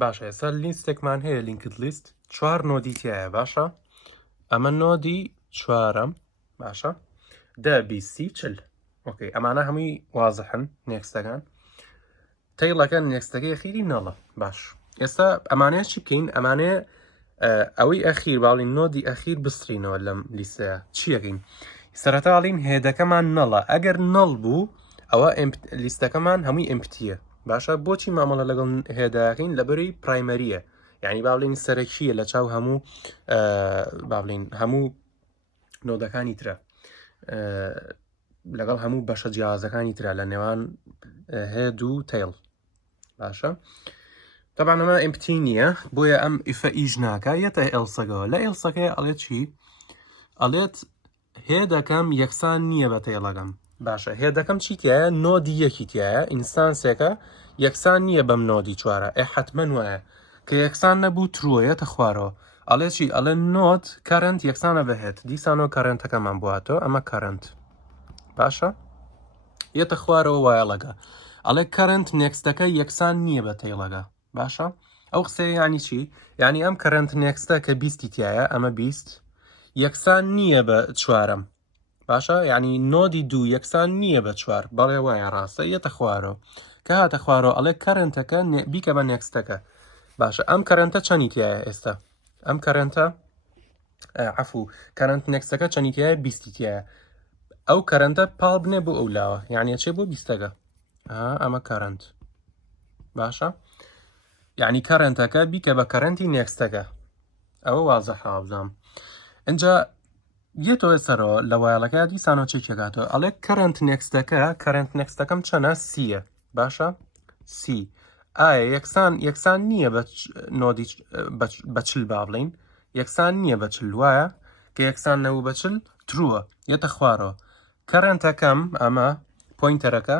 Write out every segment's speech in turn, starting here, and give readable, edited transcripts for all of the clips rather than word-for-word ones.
باشە ئێستا لیستێکمان هەیە لینکد لیست 4 نۆدی تایە باشە ئەمە نۆدی 4م باشە 10 20 40 ئۆکەی ئەمانە هەمووی وازحن نێکستەکان تەیڵەکە نێکستەکەی خیری نەڵە باش ئێستا ئەمانەیە چی بکەین ئەمانەیە ئەوەی ئەخیر باڵین نۆدی ئەخیر بسترینەوە لەم لیستەیە چیەکەین سەرەتاڵین هێدەکەمان نەڵە ئەگەر نەڵ بوو ئەوە لیستەکەمان هەمووی ئەمپتیە باشە بۆچی مامەڵە لەگەڵ هێداکەین لەبەری پرایمەریە یعنی باڵین سەرەکیە لە چاو هەموو باڵین هەموو نۆدەکانی ترە لەگەڵ هەموو بەشە جیازەکانی ترە لە نێوان هێد و تەیڵ باشە طبعا ئەمە ئەمپتی نییە بۆیە ئەم ئیفە ئیژ ناکە یەتە ئێڵسەکەەوە لە ئێڵسەکەی ئەڵێت چی ئەڵێت هێدەکەم یەکسان نییە بە تێڵەکەم باشە هێدەکەم چیتیایە نۆدی یەکیتیایە ئینستانسێکە یەکسان نییە بەم نۆدی چوارە حتمما وایە کە یەکسان نەبوو ترووەیەتە خوارەوە ئەڵێ چی ئەڵێ نۆت کەرنت یەکسانە بەهێت دیسانەوە کەرنتەکەمان بواتەوە ئەمە کەرنت باشە یەتە خوارەوە وایەڵەکە ئەڵێ کەرنت نێکستەکە یەکسان نییە بە تێڵەکە باشە ئەو قسەیە ینی چی ینی ئەم کەرنت نێکستە کە بیستی تایە ئەمە بیست یەکسان نییە بە چوارم باشە یعنی نۆدی دوو یەکسان نییە بە چوار بەڵێ وایە ڕاستە یەتە خوارەوە کە هاتە خوارەوە ئەڵێ کەرنتەکە بیکە بە نێکستەکە باشە ئەم کەرنتە چەنی تایە ئێستا ئەم کەرنتە عەفوو کەرنت نێکستەکە چەنی تایە بیستی تایە ئەو کەرنتە پاڵ بنێ بۆ ئەولاوە یعنی چێ بۆ بیستەکە ئەمە کەرنت باشە یعنی کەرنتەکە بیکە بە کەرنتی نێکستەکە ئەوە وازە حابزام اینجا یەتەوە سەرەوە لە وایڵەکە دیسانەوە چێکێکاتەوە ئەڵێ کەرنت نێکستەکەم چەنە سیە باشە سی ئایا یەکسان نییە بە نۆدی بەچل با بڵین یەکسان نییە بەچل وایە کە یەکسان نەبوو بەچل ترووە یەتە خوارەوە کەرنتەکەم ئەمە پۆینتەرەکە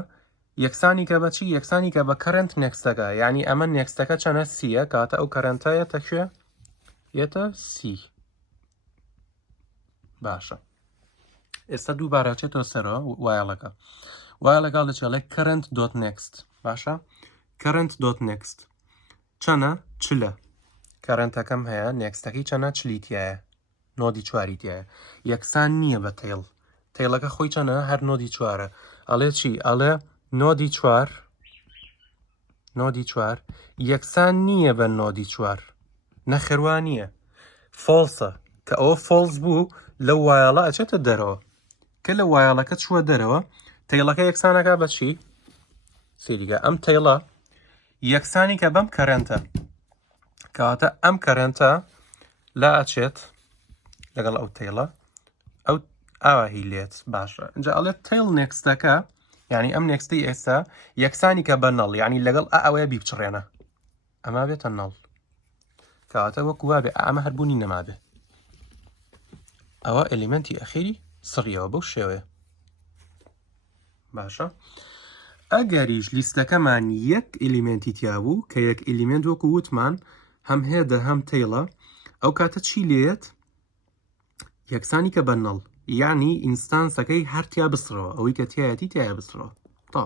یەکسانی کە بەچی یەکسانی کە بە کەرنت نێکستەکە یعنی ئەمە نێکستەکە چەنە سیە کاتە ئەو کەرنتە یەتە کوێ یەتە سی باشە ئێستا دووبارە چێتەوە سەرەوە وایڵەکە وایڵەکە لە چێڵێ کەرنت دۆت نێکست باشە کەرنت دۆت نێکست چەنە چلە کەرنتەکەم هەیە نێکستەکەی چەنە چلیتیایە نۆدی چواریتیایە یەکسان نییە بە تێڵ تێڵەکە خۆی چەنە هەر نۆدی چوارە ئەڵێ چی ئەڵێ نۆدی چوار یەکسان نییە بە نۆدی چوار نەخێوان نییە فۆڵسە کە ئەوە فۆڵز بوو لە وایڵە ئەچێتە دەرەوە کە لە وایڵەکە چووە دەرەوە تەیڵەکە یەکسانەکە بە چی سێریگە ئەم تەیڵە یەکسانی کە بەم کەرنتە کەواتە ئەم کەرنتە لا ئەچێت لەگەڵ ئەو تەیڵە ئەو ئاوا هی لێت باشە اینجا ئەڵێت تەیڵ نێکستەکە یعنی ئەم نێکستی ئێستا یەکسانی کە بە نەڵ یعنی لەگەڵ ئەوەیە بیبچڕێنە ئەما بێتە نەڵ کەواتە وەکو وابێ ئەمە هەربوونی نەمابێ ئەوە ئەلیمەنتی ئەخیری سڕیەوە بەو شێوەیە باشە ئەگەریش لیستەکەمان یەک ئلیمنتی تیا بوو کە یەک ئلیمنت وەکو وتمان هەم هێدە هەم تەیڵە ئەو کاتە چی لێت یەکسانی کە بە نەڵ یعنی ئینستانسەکەی هەرتیا بسرەوە ئەوەی کە تایەتی تایە بسرەوە تا